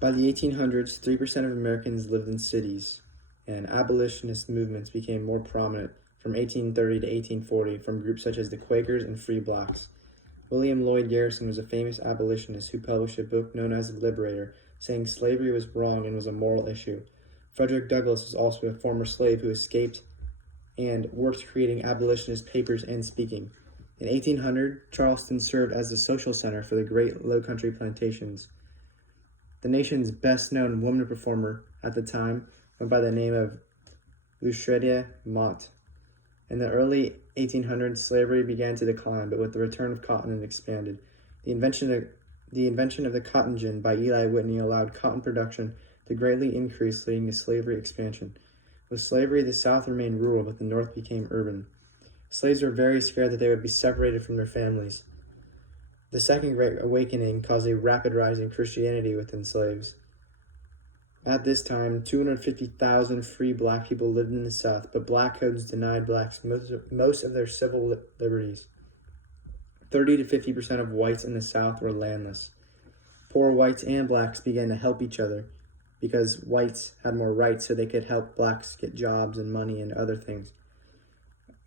By the 1800s, 3% of Americans lived in cities, and abolitionist movements became more prominent from 1830 to 1840 from groups such as the Quakers and Free Blacks. William Lloyd Garrison was a famous abolitionist who published a book known as The Liberator, saying slavery was wrong and was a moral issue. Frederick Douglass was also a former slave who escaped and worked creating abolitionist papers and speaking. In 1800, Charleston served as the social center for the great Low Country plantations. The nation's best-known woman performer at the time went by the name of Lucretia Mott. In the early 1800s, slavery began to decline, but with the return of cotton, it expanded. The invention of the cotton gin by Eli Whitney allowed cotton production to greatly increase, leading to slavery expansion. With slavery, the South remained rural, but the North became urban. Slaves were very scared that they would be separated from their families. The Second Great Awakening caused a rapid rise in Christianity within slaves. At this time, 250,000 free black people lived in the South, but black codes denied blacks most of their civil liberties. 30 to 50% of whites in the South were landless. Poor whites and blacks began to help each other because whites had more rights, so they could help blacks get jobs and money and other things.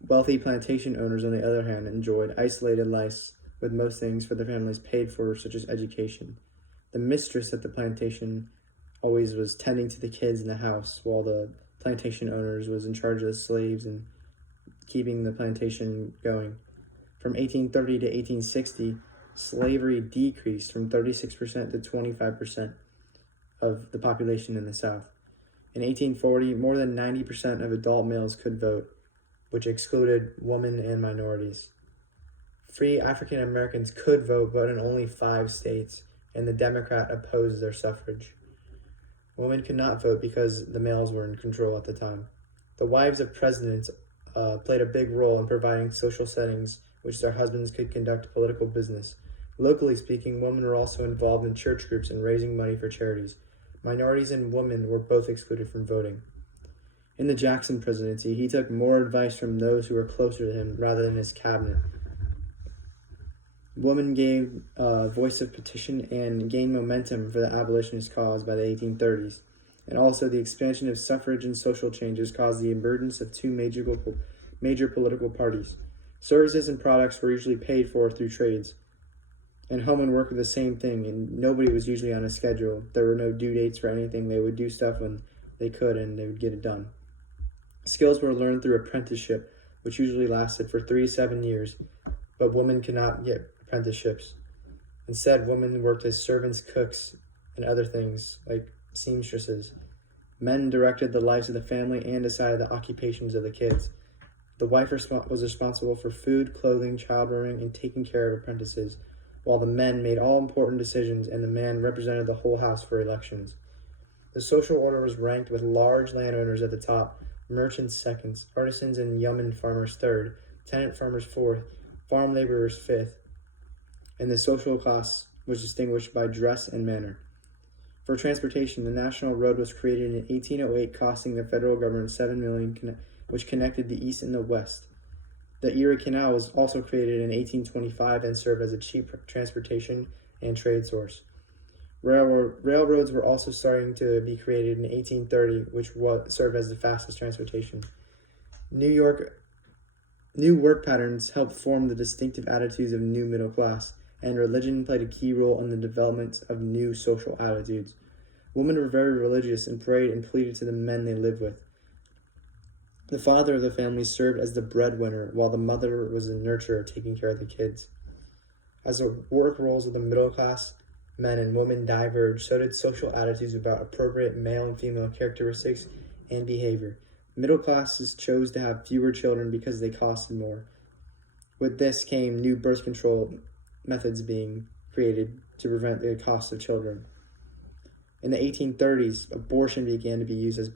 Wealthy plantation owners, on the other hand, enjoyed isolated lives with most things for their families paid for, such as education. The mistress at the plantation always was tending to the kids in the house, while the plantation owners was in charge of the slaves and keeping the plantation going. From 1830 to 1860, slavery decreased from 36% to 25% of the population in the South. In 1840, more than 90% of adult males could vote, which excluded women and minorities. Free African Americans could vote, but in only 5 states, and the Democrat opposed their suffrage. Women could not vote because the males were in control at the time. The wives of presidents played a big role in providing social settings which their husbands could conduct political business. Locally speaking, women were also involved in church groups and raising money for charities. Minorities and women were both excluded from voting. In the Jackson presidency, he took more advice from those who were closer to him rather than his cabinet. Women gave voice of petition and gained momentum for the abolitionist cause by the 1830s, and also the expansion of suffrage and social changes caused the emergence of 2 major political parties. Services and products were usually paid for through trades, and home and work were the same thing, and nobody was usually on a schedule. There were no due dates for anything. They would do stuff when they could, and they would get it done. Skills were learned through apprenticeship, which usually lasted for 3 to 7 years, but women could not get apprenticeships. Instead, women worked as servants, cooks, and other things like seamstresses. Men directed the lives of the family and decided the occupations of the kids. The wife was responsible for food, clothing, child rearing, and taking care of apprentices, while the men made all important decisions and the man represented the whole house for elections. The social order was ranked with large landowners at the top, merchants second, artisans and yeoman farmers third, tenant farmers fourth, farm laborers fifth, and the social class was distinguished by dress and manner. For transportation, the National Road was created in 1808, costing the federal government $7 million, which connected the East and the West. The Erie Canal was also created in 1825 and served as a cheap transportation and trade source. Railroads were also starting to be created in 1830, which served as the fastest transportation. New work patterns helped form the distinctive attitudes of new middle class, and religion played a key role in the development of new social attitudes. Women were very religious and prayed and pleaded to the men they lived with. The father of the family served as the breadwinner, while the mother was the nurturer, taking care of the kids. As the work roles of the middle class, men and women diverged, so did social attitudes about appropriate male and female characteristics and behavior. Middle classes chose to have fewer children because they costed more. With this came new birth control methods being created to prevent the cost of children. In the 1830s, abortion began to be used as a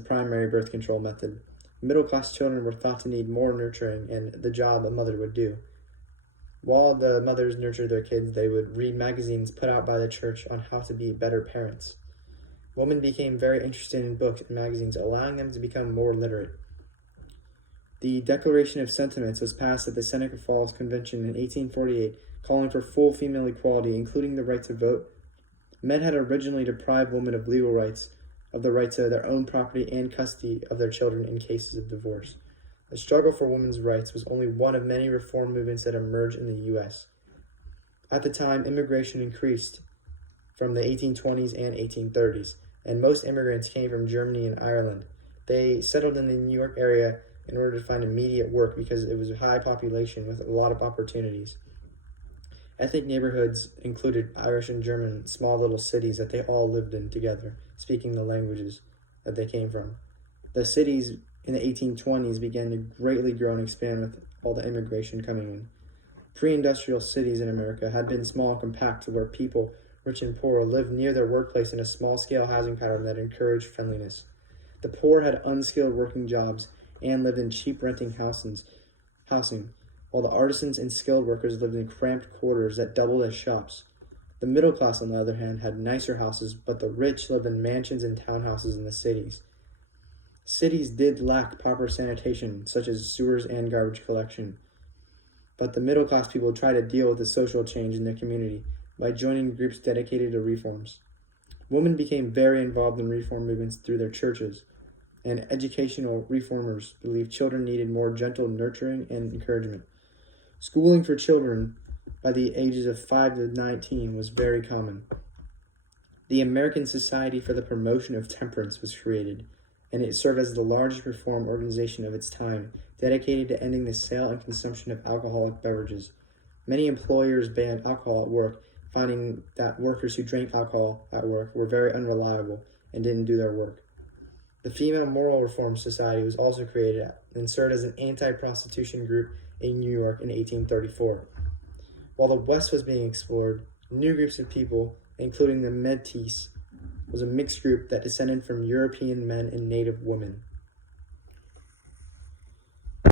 primary birth control method. Middle-class children were thought to need more nurturing and the job a mother would do. While the mothers nurtured their kids, they would read magazines put out by the church on how to be better parents. Women became very interested in books and magazines, allowing them to become more literate. The Declaration of Sentiments was passed at the Seneca Falls Convention in 1848, calling for full female equality, including the right to vote, Men had originally deprived women of legal rights, of the right to their own property and custody of their children in cases of divorce. The struggle for women's rights was only one of many reform movements that emerged in the U.S. At the time, immigration increased from the 1820s and 1830s, and most immigrants came from Germany and Ireland. They settled in the New York area in order to find immediate work because it was a high population with a lot of opportunities. Ethnic neighborhoods included Irish and German small little cities that they all lived in together, speaking the languages that they came from. The cities in the 1820s began to greatly grow and expand with all the immigration coming in. Pre-industrial cities in America had been small and compact to where people, rich and poor, lived near their workplace in a small-scale housing pattern that encouraged friendliness. The poor had unskilled working jobs and lived in cheap renting housing, while the artisans and skilled workers lived in cramped quarters that doubled as shops. The middle class, on the other hand, had nicer houses, but the rich lived in mansions and townhouses in the cities. Cities did lack proper sanitation, such as sewers and garbage collection, but the middle class people tried to deal with the social change in their community by joining groups dedicated to reforms. Women became very involved in reform movements through their churches, and educational reformers believed children needed more gentle nurturing and encouragement. Schooling for children by the ages of 5 to 19 was very common. The American Society for the Promotion of Temperance was created, and it served as the largest reform organization of its time, dedicated to ending the sale and consumption of alcoholic beverages. Many employers banned alcohol at work, finding that workers who drank alcohol at work were very unreliable and didn't do their work. The Female Moral Reform Society was also created and served as an anti-prostitution group in New York in 1834. While the West was being explored, new groups of people, including the Métis, was a mixed group that descended from European men and native women.